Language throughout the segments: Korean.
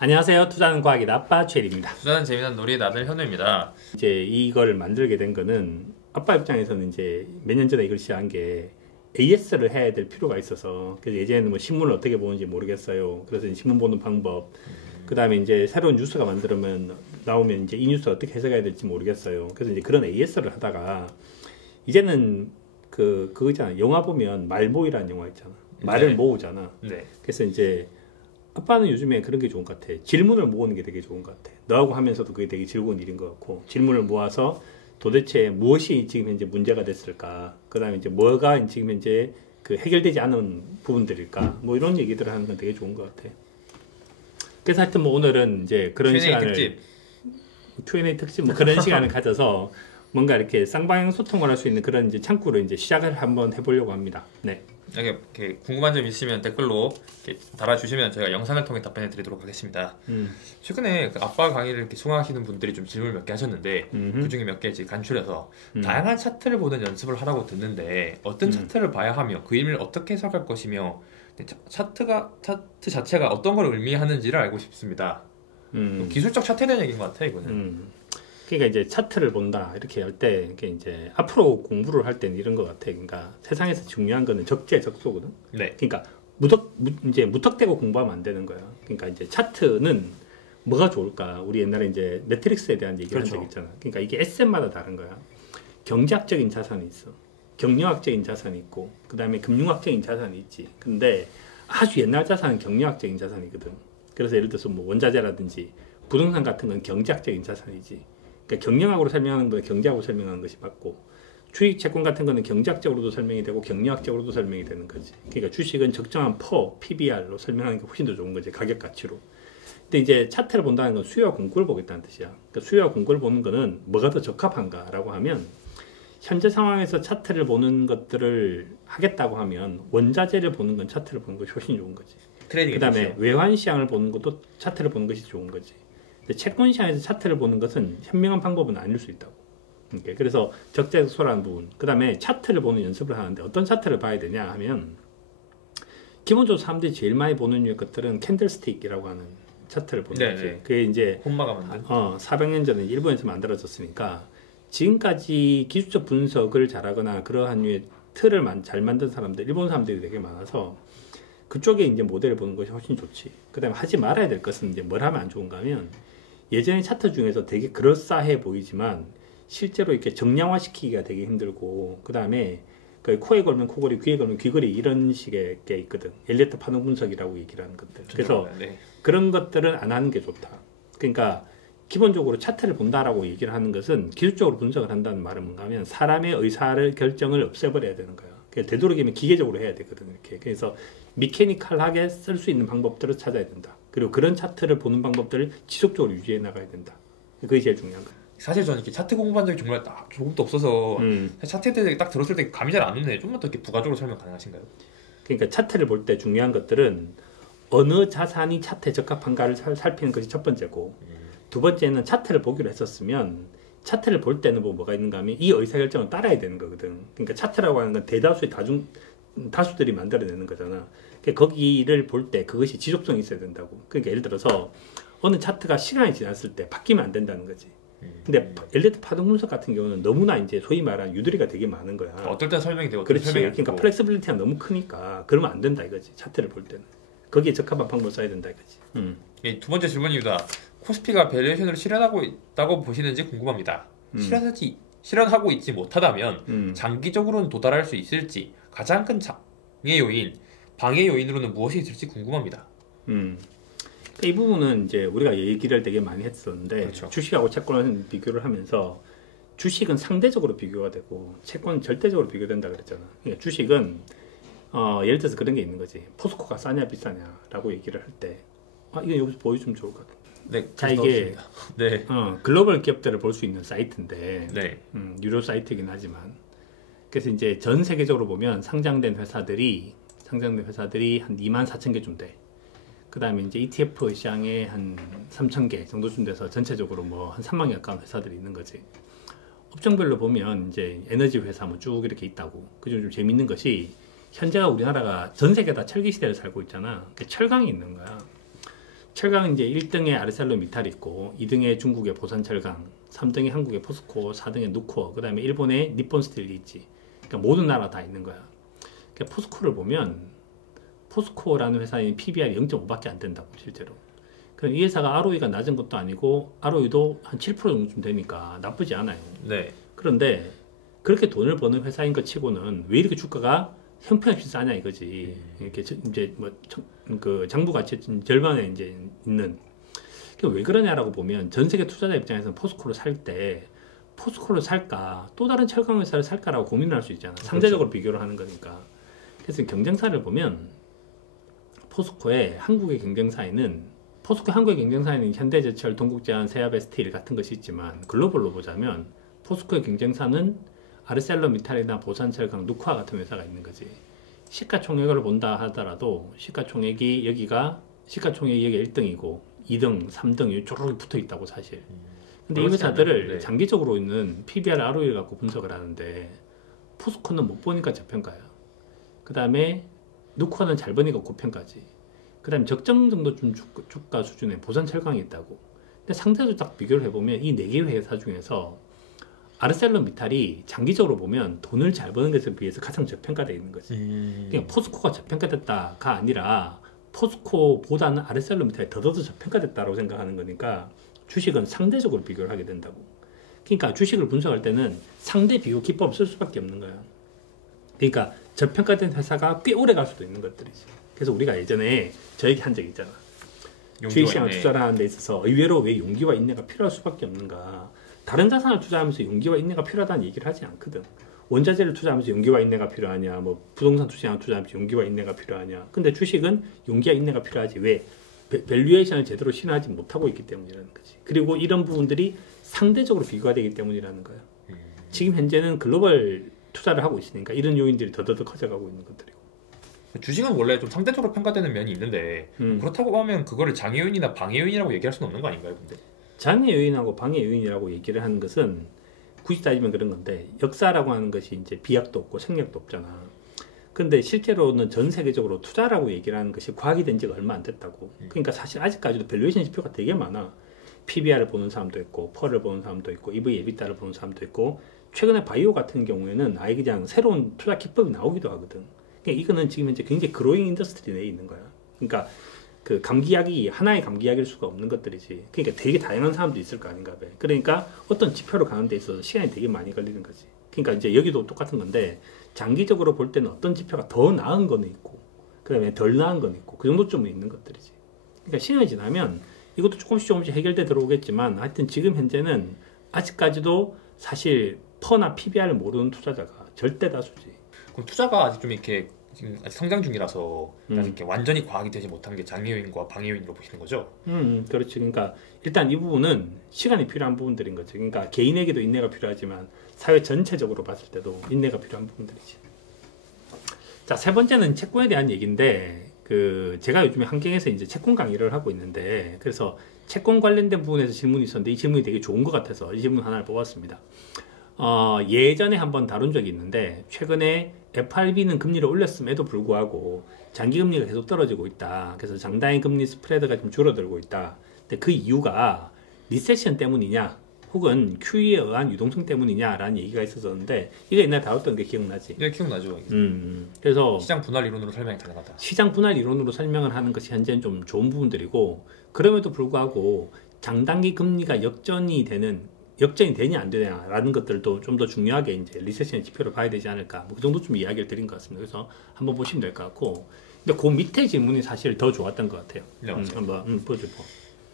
안녕하세요. 투자는 과학이다. 아빠 최일입니다. 투자는 재미난 놀이의 나들 현우입니다. 이제 이걸 만들게 된 거는 아빠 입장에서는 이제 몇 년 전에 이걸 시작한 게 AS를 해야 될 필요가 있어서, 그래서 예전에는 뭐 신문을 어떻게 보는지 모르겠어요. 그래서 신문 보는 방법, 그 다음에 이제 새로운 뉴스가 나오면 이제 이 뉴스 어떻게 해석해야 될지 모르겠어요. 그래서 이제 그런 AS를 하다가 이제는 그거잖아. 영화 보면 말모이라는 영화 있잖아. 말을 네. 모으잖아. 네. 그래서 이제 아빠는 요즘에 그런 게 좋은 것 같아. 질문을 모으는 게 되게 좋은 것 같아. 너하고 하면서도 그게 되게 즐거운 일인 것 같고, 질문을 모아서 도대체 무엇이 지금 현재 문제가 됐을까? 그 다음에 이제 뭐가 지금 현재 그 해결되지 않은 부분들일까? 뭐 이런 얘기들을 하는 건 되게 좋은 것 같아. 그래서 하여튼 뭐 오늘은 이제 그런 Q&A 시간을 특집. Q&A 특집 뭐 그런 시간을 가져서 뭔가 이렇게 쌍방향 소통을 할 수 있는 그런 이제 창구로 이제 시작을 한번 해보려고 합니다. 네. 이렇게 궁금한 점 있으면 댓글로 이렇게 달아주시면 저희가 영상을 통해 답변해 드리도록 하겠습니다. 최근에 그 아빠 강의를 이렇게 수강하시는 분들이 좀 질문을 몇 개 하셨는데 그 중에 몇 개 간추려서 다양한 차트를 보는 연습을 하라고 듣는데 어떤 차트를 봐야 하며 그 의미를 어떻게 해석할 것이며 차트 자체가 어떤 걸 의미하는지를 알고 싶습니다. 기술적 차트에 대한 얘기인 것 같아 이거는. 그러니까 이제 차트를 본다 이렇게 할 때 이게 이제 앞으로 공부를 할 때는 이런 것 같아. 그러니까 세상에서 중요한 거는 적재적소거든. 네. 그러니까 이제 무턱대고 공부하면 안 되는 거야. 그러니까 이제 차트는 뭐가 좋을까? 우리 옛날에 이제 매트릭스에 대한 얘기를 한 적 있잖아. 그러니까 이게 에셋마다 다른 거야. 경제학적인 자산이 있어. 경영학적인 자산이 있고, 그 다음에 금융학적인 자산이 있지. 근데 아주 옛날 자산은 경영학적인 자산이거든. 그래서 예를 들어서 뭐 원자재라든지 부동산 같은 건 경제학적인 자산이지. 그러니까 경영학으로 설명하는 것보다 경제학으로 설명하는 것이 맞고, 주식 채권 같은 거는 경제학적으로도 설명이 되고 경영학적으로도 설명이 되는 거지. 그러니까 주식은 적정한 PBR로 설명하는 게 훨씬 더 좋은 거지, 가격 가치로. 근데 이제 차트를 본다는 건 수요와 공급을 보겠다는 뜻이야. 그러니까 수요와 공급을 보는 거는 뭐가 더 적합한가라고 하면, 현재 상황에서 차트를 보는 것들을 하겠다고 하면 원자재를 보는 건 차트를 보는 것이 훨씬 좋은 거지. 그 다음에 외환 시장을 보는 것도 차트를 보는 것이 좋은 거지. 채권 시장에서 차트를 보는 것은 현명한 방법은 아닐 수 있다고. 그래서 적재적소라는 부분. 그 다음에 차트를 보는 연습을 하는데 어떤 차트를 봐야 되냐 하면, 기본적으로 사람들이 제일 많이 보는 류의 것들은 캔들스틱이라고 하는 차트를 보는 거지. 그게 이제 혼마가 만든 400년 전에 일본에서 만들어졌으니까 지금까지 기술적 분석을 잘하거나 그러한 류의 틀을 잘 만든 사람들, 일본 사람들이 되게 많아서 그쪽에 이제 모델을 보는 것이 훨씬 좋지. 그 다음에 하지 말아야 될 것은 이제 뭘 하면 안 좋은가 하면, 예전의 차트 중에서 되게 그럴싸해 보이지만 실제로 이렇게 정량화시키기가 되게 힘들고, 그 다음에 코에 걸면 코걸이, 귀에 걸면 귀걸이, 이런 식의 게 있거든. 엘리어트 파동 분석이라고 얘기를 하는 것들. 그래서 그런 것들은 안 하는 게 좋다. 그러니까 기본적으로 차트를 본다라고 얘기를 하는 것은, 기술적으로 분석을 한다는 말은 뭔가 하면 사람의 의사를 결정을 없애버려야 되는 거야. 그러니까 되도록이면 기계적으로 해야 되거든, 이렇게. 그래서 미케니컬하게 쓸 수 있는 방법들을 찾아야 된다. 그리고 그런 차트를 보는 방법들을 지속적으로 유지해 나가야 된다. 그게 제일 중요한 거야. 사실 저는 이렇게 차트 공부한 적이 정말 조금도 없어서 차트에 대해 딱 들었을 때 감이 잘 안 오네. 좀만 더 이렇게 부가적으로 설명 가능하신가요? 그러니까 차트를 볼 때 중요한 것들은 어느 자산이 차트에 적합한가를 살피는 것이 첫 번째고, 두 번째는 차트를 보기로 했었으면 차트를 볼 때는 뭐가 있는가 하면 이 의사결정을 따라야 되는 거거든. 그러니까 차트라고 하는 건 대다수의 다수들이 만들어내는 거잖아. 그러니까 거기를 볼 때 그것이 지속성이 있어야 된다고. 그러니까 예를 들어서 어느 차트가 시간이 지났을 때 바뀌면 안 된다는 거지. 근데 엘리트 파동 분석 같은 경우는 너무나 이제 소위 말하는 유도리가 되게 많은 거야. 어떨 땐 설명이 되고, 그렇지. 그러니까 플렉시빌리티가 너무 크니까 그러면 안 된다 이거지. 차트를 볼 때는 거기에 적합한 방법을 써야 된다 이거지. 두 번째 질문입니다. 코스피가 밸류에이션을 실현하고 있다고 보시는지 궁금합니다. 실현하고 있지 못하다면 장기적으로는 도달할 수 있을지, 가장 큰 방해 요인으로는 무엇이 있을지 궁금합니다. 이 부분은 이제 우리가 얘기를 되게 많이 했었는데, 그렇죠. 주식하고 채권을 비교를 하면서 주식은 상대적으로 비교가 되고 채권은 절대적으로 비교된다 그랬잖아. 그러니까 주식은 예를 들어서 그런 게 있는 거지. 포스코가 싸냐 비싸냐라고 얘기를 할 때, 이거 여기서 보여주면 좋을 것 같아. 네, 자, 이게 네. 글로벌 기업들을 볼 수 있는 사이트인데, 네. 유료 사이트이긴 하지만, 그래서 이제 전 세계적으로 보면 상장된 회사들이 한 24,000개 좀 돼. 그 다음에 이제 ETF 시장에 한 3,000개 정도쯤 돼서 전체적으로 뭐 한 3만개 가까운 회사들이 있는 거지. 업종별로 보면 이제 에너지 회사 뭐 쭉 이렇게 있다고. 그중 좀 재밌는 것이, 현재가 우리나라가 전 세계 다 철기 시대를 살고 있잖아. 철강이 있는 거야. 철강은 이제 1등에 아르셀로미탈이 있고 2등에 중국의 보산철강, 3등에 한국의 포스코, 4등에 누코어, 그 다음에 일본의 니폰 스틸이 있지. 그러니까 모든 나라 다 있는 거야. 그러니까 포스코를 보면 포스코라는 회사의 PBR이 0.5밖에 안 된다고 실제로. 그럼 이 회사가 ROE가 낮은 것도 아니고 ROE도 한 7% 정도쯤 되니까 나쁘지 않아요. 네. 그런데 그렇게 돈을 버는 회사인 것 치고는 왜 이렇게 주가가 형편없이 싸냐 이거지. 이렇게 이제 뭐 그 장부 가치 절반에 이제 있는. 왜 그러냐라고 보면 전 세계 투자자 입장에서는 포스코를 살 때 포스코를 살까 또 다른 철강 회사를 살까라고 고민을 할 수 있잖아. 상대적으로 비교를 하는 거니까. 그래서 경쟁사를 보면 포스코의 한국의 경쟁사에는 포스코 한국의 경쟁사에는 현대제철, 동국제약, 세아베스틸 같은 것이 있지만 글로벌로 보자면 포스코의 경쟁사는 아르셀로미탈이나 보산철강, 누쿠아 같은 회사가 있는 거지. 시가총액을 본다 하더라도 시가총액이 여기가 1등이고 2등, 3등 쪼르르 붙어 있다고 사실. 근데 이 회사들을 네. 장기적으로 있는 PBR, ROE를 갖고 분석을 하는데 포스코는 못 보니까 저평가야. 그 다음에 누쿠아는 잘 보니까 고평가지. 그 다음에 적정 정도 좀 주가 수준의 보산철강이 있다고. 근데 상대적으로 딱 비교를 해보면 이 4개의 회사 중에서 아르셀로미탈이 장기적으로 보면 돈을 잘 버는 것에 비해서 가장 저평가되어 있는 거지. 그러니까 포스코가 저평가됐다가 아니라 포스코보다는 아르셀로미탈이 더더더 저평가됐다고 생각하는 거니까 주식은 상대적으로 비교를 하게 된다고. 그러니까 주식을 분석할 때는 상대 비교 기법을 쓸 수밖에 없는 거야. 그러니까 저평가된 회사가 꽤 오래 갈 수도 있는 것들이지. 그래서 우리가 예전에 저 얘기 한 적이 있잖아. 주식시장을 투자를 하는 데 있어서 의외로 왜 용기와 인내가 필요할 수밖에 없는가. 다른 자산을 투자하면서 용기와 인내가 필요하다는 얘기를 하지 않거든. 원자재를 투자하면서 용기와 인내가 필요하냐, 뭐 부동산 투자하면서 용기와 인내가 필요하냐. 근데 주식은 용기와 인내가 필요하지. 왜? 밸류에이션을 제대로 실현하지 못하고 있기 때문이라는 거지. 그리고 이런 부분들이 상대적으로 비교가 되기 때문이라는 거야. 지금 현재는 글로벌 투자를 하고 있으니까 이런 요인들이 더더더 커져가고 있는 것들이고. 주식은 원래 좀 상대적으로 평가되는 면이 있는데 그렇다고 하면 그거를 장애 요인이나 방해 요인이라고 얘기할 수는 없는 거 아닌가요? 근데 장애 요인하고 방해 요인이라고 얘기를 하는 것은 굳이 따지면 그런 건데 역사라고 하는 것이 이제 비약도 없고 생략도 없잖아. 근데 실제로는 전 세계적으로 투자라고 얘기를 하는 것이 과학이 된 지가 얼마 안 됐다고. 그러니까 사실 아직까지도 밸류에이션 지표가 되게 많아. PBR을 보는 사람도 있고 펄을 보는 사람도 있고 EV, EBITDA를 보는 사람도 있고 최근에 바이오 같은 경우에는 아예 그냥 새로운 투자 기법이 나오기도 하거든. 그러니까 이거는 지금 현재 굉장히 그로잉 인더스트리 내에 있는 거야. 그러니까 그 감기약이 하나의 감기약일 수가 없는 것들이지. 그러니까 되게 다양한 사람도 있을 거 아닌가 봐. 그러니까 어떤 지표로 가는 데 있어서 시간이 되게 많이 걸리는 거지. 그러니까 이제 여기도 똑같은 건데 장기적으로 볼 때는 어떤 지표가 더 나은 거는 있고 그 다음에 덜 나은 건 있고 그 정도쯤은 있는 것들이지. 그러니까 시간이 지나면 이것도 조금씩 들어오겠지만 하여튼 지금 현재는 아직까지도 사실 퍼나 PBR을 모르는 투자자가 절대 다수지. 그럼 투자가 아직 좀 이렇게 지금 아직 성장 중이라서 아직 이렇게 완전히 과학이 되지 못한 게 장애 요인과 방해 요인으로 보시는 거죠? 그렇지. 그러니까 일단 이 부분은 시간이 필요한 부분들인 거지. 그러니까 개인에게도 인내가 필요하지만 사회 전체적으로 봤을 때도 인내가 필요한 부분들이지. 자, 세 번째는 채권에 대한 얘기인데 제가 요즘에 한경에서 이제 채권 강의를 하고 있는데 그래서 채권 관련된 부분에서 질문이 있었는데 이 질문이 되게 좋은 것 같아서 이 질문 하나를 뽑았습니다. 예전에 한번 다룬 적이 있는데 최근에 FRB는 금리를 올렸음에도 불구하고 장기금리가 계속 떨어지고 있다. 그래서 장단기 금리 스프레드가 좀 줄어들고 있다. 근데 그 이유가 리세션 때문이냐 혹은 QE에 의한 유동성 때문이냐라는 얘기가 있었는데 이거 옛날에 다뤘던 게 기억나지? 네, 기억나죠. 그래서 시장 분할 이론으로 설명이 가능하다. 시장 분할 이론으로 설명을 하는 것이 현재는 좀 좋은 부분들이고 그럼에도 불구하고 장단기 금리가 역전이 되냐 안 되냐라는 것들도 좀 더 중요하게 이제 리세션의 지표를 봐야 되지 않을까. 뭐 그 정도 좀 이야기를 드린 것 같습니다. 그래서 한번 보시면 될 것 같고. 근데 그 밑에 질문이 사실 더 좋았던 것 같아요. 네, 한번 보죠.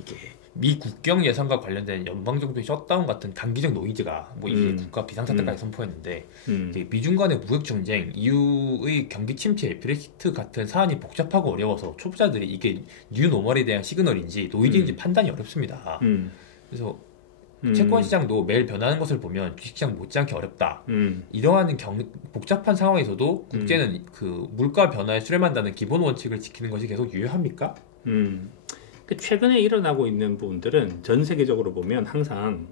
이게 미 국경 예산과 관련된 연방 정부의 셧다운 같은 단기적 노이즈가 뭐 이제 국가 비상사태까지 선포했는데 이제 미중 간의 무역 전쟁, EU의 경기 침체, 브렉시트 같은 사안이 복잡하고 어려워서 초보자들이 이게 뉴 노멀에 대한 시그널인지 노이즈인지 판단이 어렵습니다. 그래서 채권 시장도 매일 변하는 것을 보면 주식시장 못지않게 어렵다. 이러한 복잡한 상황에서도 국제는 그 물가 변화에 수렴한다는 기본 원칙을 지키는 것이 계속 유효합니까? 최근에 일어나고 있는 부분들은 전 세계적으로 보면 항상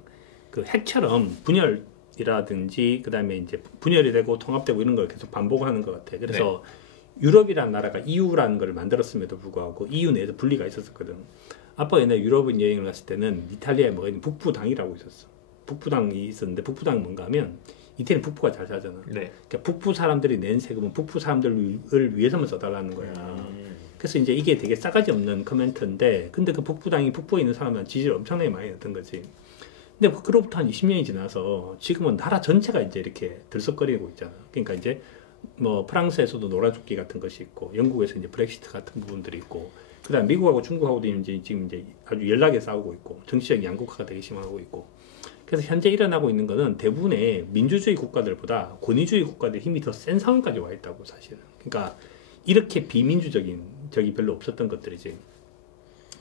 그 핵처럼 분열이라든지 그 다음에 이제 분열이 되고 통합되고 이런 걸 계속 반복하는 것 같아. 그래서 유럽이라는 나라가 EU라는 걸 만들었음에도 불구하고 EU 내에서 분리가 있었거든. 아빠가 옛날 유럽 여행을 갔을 때는 이탈리아에 뭐가 있는 북부당이라고 있었어. 북부당이 있었는데 북부당이 뭔가 하면 이태리는 북부가 잘 살잖아. 네. 그러니까 북부 사람들이 낸 세금은 북부 사람들을 위해서만 써달라는 거야. 그래서 이제 이게 되게 싸가지 없는 코멘트인데, 근데 그 북부당이 북부에 있는 사람은 지지를 엄청나게 많이 얻은 거지. 근데 그로부터 한 20년이 지나서 지금은 나라 전체가 이제 이렇게 들썩거리고 있잖아. 그러니까 이제 뭐 프랑스에서도 노라조끼 같은 것이 있고, 영국에서 이제 브렉시트 같은 부분들이 있고, 그다음 미국하고 중국하고도 이제 지금 이제 아주 연락에 싸우고 있고, 정치적 양극화가 되게 심하고 있고. 그래서 현재 일어나고 있는 것은 대부분의 민주주의 국가들보다 권위주의 국가들의 힘이 더 센 상황까지 와 있다고, 사실은. 그러니까 이렇게 비민주적인 적이 별로 없었던 것들이지.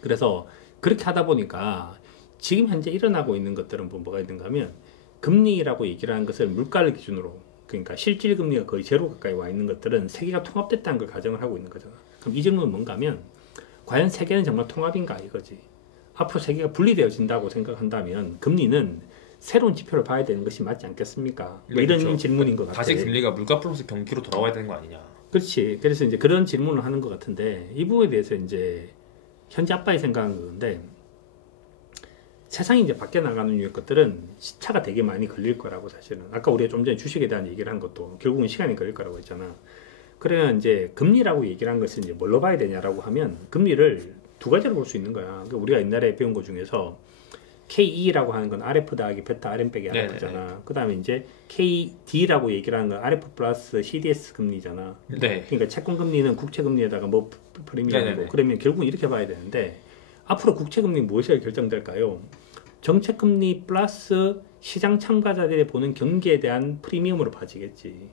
그래서 그렇게 하다 보니까 지금 현재 일어나고 있는 것들은 뭐가 있는가 하면, 금리라고 얘기를 하는 것을 물가를 기준으로, 그러니까 실질 금리가 거의 제로 가까이 와 있는 것들은 세계가 통합됐다는 걸 가정을 하고 있는 거잖아. 그럼 이 질문은 뭔가 하면, 과연 세계는 정말 통합인가 이거지. 앞으로 세계가 분리되어진다고 생각한다면 금리는 새로운 지표를 봐야 되는 것이 맞지 않겠습니까? 뭐 이런 그렇죠. 질문인 것 같아. 다시 금리가 물가 플러스 경기로 돌아와야 되는 거 아니냐. 그렇지. 그래서 이제 그런 질문을 하는 것 같은데, 이 부분에 대해서 이제 현재 아빠의 생각은 그건데, 세상이 이제 바뀌어 나가는 유의 것들은 시차가 되게 많이 걸릴 거라고, 사실은. 아까 우리가 좀 전에 주식에 대한 얘기를 한 것도 결국은 시간이 걸릴 거라고 했잖아. 그러면 이제 금리라고 얘기를 한 것을 이제 뭘로 봐야 되냐라고 하면, 금리를 두 가지로 볼 수 있는 거야. 그러니까 우리가 옛날에 배운 것 중에서 KE라고 하는 건 RF 더하기 베타 RM 빼기 RF잖아. 그 다음에 이제 KD라고 얘기를 하는 건 RF 플러스 CDS 금리잖아. 네. 그러니까 채권 금리는 국채 금리에다가 뭐 프리미엄이고, 그러면 결국은 이렇게 봐야 되는데, 앞으로 국채 금리 무엇이 결정될까요? 정책 금리 플러스 시장 참가자들이 보는 경기에 대한 프리미엄으로 봐지겠지.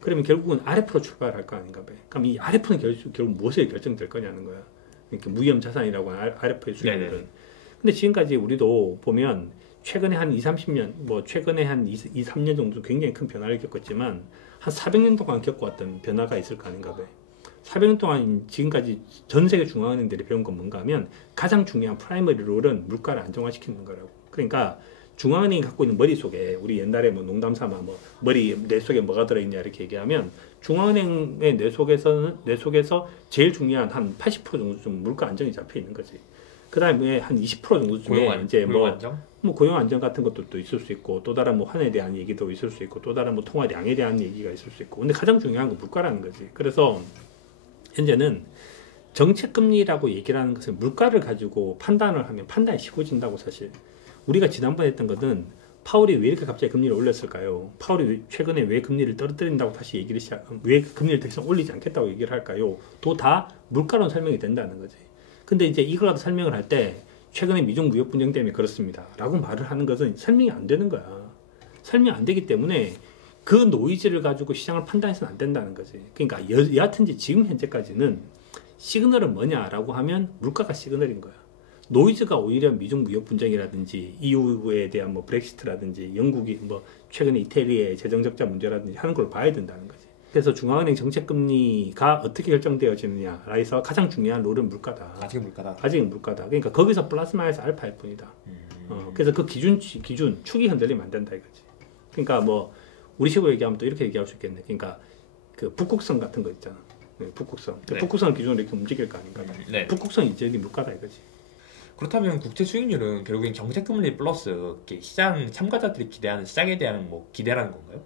그러면 결국은 RF로 출발할 거 아닌가 봐. 그럼 이 RF는 결국 무엇에 결정될 거냐는 거야. 그러니까 무위험 자산이라고 하는 RF의 수익률은. 근데 지금까지 우리도 보면 최근에 한 20-30년, 뭐 최근에 한 2-3년 정도 굉장히 큰 변화를 겪었지만 한 400년 동안 겪어왔던 변화가 있을 거 아닌가 봐. 400년 동안 지금까지 전 세계 중앙은행들이 배운 건 뭔가 하면, 가장 중요한 프라이머리 룰은 물가를 안정화시키는 거라고. 그러니까 중앙은행이 갖고 있는 머릿속에, 우리 옛날에 뭐 농담 삼아 뭐 뇌 속에 뭐가 들어있냐 이렇게 얘기하면, 중앙은행의 뇌 속에서 제일 중요한 한 80% 정도 좀 물가 안정이 잡혀 있는 거지. 그 다음에 한 20% 정도쯤에 이제 뭐 고용 안정 같은 것도 있을 수 있고, 또 다른 뭐 환에 대한 얘기도 있을 수 있고, 또 다른 뭐 통화량에 대한 얘기가 있을 수 있고. 근데 가장 중요한 건 물가라는 거지. 그래서 현재는 정책금리라고 얘기를 하는 것을 물가를 가지고 판단을 하면 판단이 쉬워진다고. 사실 우리가 지난번에 했던 것은 파월이 왜 이렇게 갑자기 금리를 올렸을까요? 파월이 최근에 왜 금리를 떨어뜨린다고 다시 얘기를 왜 금리를 더 이상 올리지 않겠다고 얘기를 할까요? 또 다 물가로 설명이 된다는 거지. 근데 이제 이거라도 설명을 할 때, 최근에 미중 무역 분쟁 때문에 그렇습니다 라고 말을 하는 것은 설명이 안 되는 거야. 설명 안 되기 때문에 그 노이즈를 가지고 시장을 판단해서는 안 된다는 거지. 그러니까 여하튼지 지금 현재까지는 시그널은 뭐냐라고 하면 물가가 시그널인 거야. 노이즈가 오히려 미중 무역 분쟁이라든지 EU에 대한 뭐 브렉시트라든지 영국이 뭐 최근에 이태리의 재정 적자 문제라든지 하는 걸 봐야 된다는 거지. 그래서 중앙은행 정책금리가 어떻게 결정되어지느냐라 해서 가장 중요한 롤은 물가다. 아직은 물가다. 아직은 물가다. 그러니까 거기서 플러스 마이너스 알파일 뿐이다. 그래서 그 기준 축이 흔들리면 안 된다 이거지. 그러니까 뭐 우리 식으로 얘기하면 또 이렇게 얘기할 수 있겠네. 그러니까 그 북극성 같은 거 있잖아. 북극성. 네. 북극성을 기준으로 이렇게 움직일 거 아닌가. 네. 북극성 이제는 물가다 이거지. 그렇다면 국채 수익률은 결국엔 정책금리 플러스 시장 참가자들이 기대하는 시장에 대한 뭐 기대라는 건가요?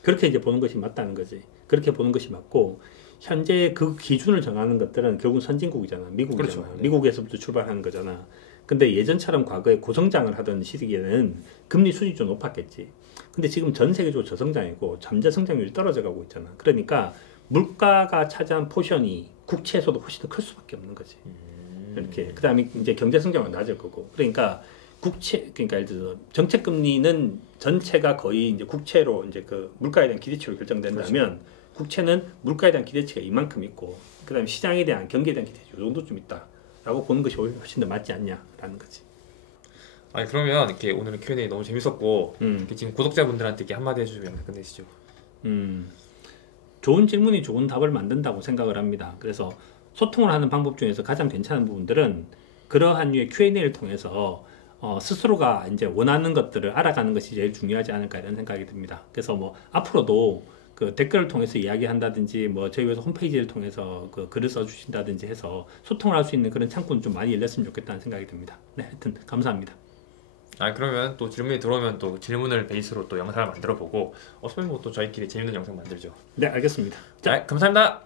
그렇게 이제 보는 것이 맞다는 거지. 그렇게 보는 것이 맞고, 현재 그 기준을 정하는 것들은 결국 선진국이잖아. 미국이잖아. 그렇죠. 미국에서부터 출발하는 거잖아. 근데 예전처럼 과거에 고성장을 하던 시기에는 금리 수준이 좀 높았겠지. 근데 지금 전 세계적으로 저성장이고 잠재 성장률이 떨어져 가고 있잖아. 그러니까 물가가 차지한 포션이 국채에서도 훨씬 더 클 수밖에 없는 거지. 이렇게. 그 다음에 이제 경제 성장은 낮을 거고. 그러니까 그러니까 예를 들어서 정책 금리는 전체가 거의 이제 국채로 이제 그 물가에 대한 기대치로 결정된다면, 그렇죠. 국채는 물가에 대한 기대치가 이만큼 있고, 그 다음에 시장에 대한 경기에 대한 기대치 이 정도쯤 있다라고 보는 것이 훨씬 더 맞지 않냐라는 거지. 아니 그러면 이렇게 오늘 Q&A 너무 재밌었고, 지금 구독자분들한테 이렇게 한마디 해주시면 끝내시죠. 좋은 질문이 좋은 답을 만든다고 생각을 합니다. 그래서 소통을 하는 방법 중에서 가장 괜찮은 부분들은 그러한 류의 Q&A를 통해서 스스로가 이제 원하는 것들을 알아가는 것이 제일 중요하지 않을까 이런 생각이 듭니다. 그래서 뭐 앞으로도 그 댓글을 통해서 이야기한다든지 뭐 저희 회사 홈페이지를 통해서 그 글을 써주신다든지 해서 소통을 할 수 있는 그런 창구는 좀 많이 열렸으면 좋겠다는 생각이 듭니다. 네, 하여튼 감사합니다. 그러면 또 질문이 들어오면 또 질문을 베이스로 또 영상을 만들어 보고 어쩌면 뭐 또 저희끼리 재밌는 영상 만들죠. 네, 알겠습니다. 자, 감사합니다.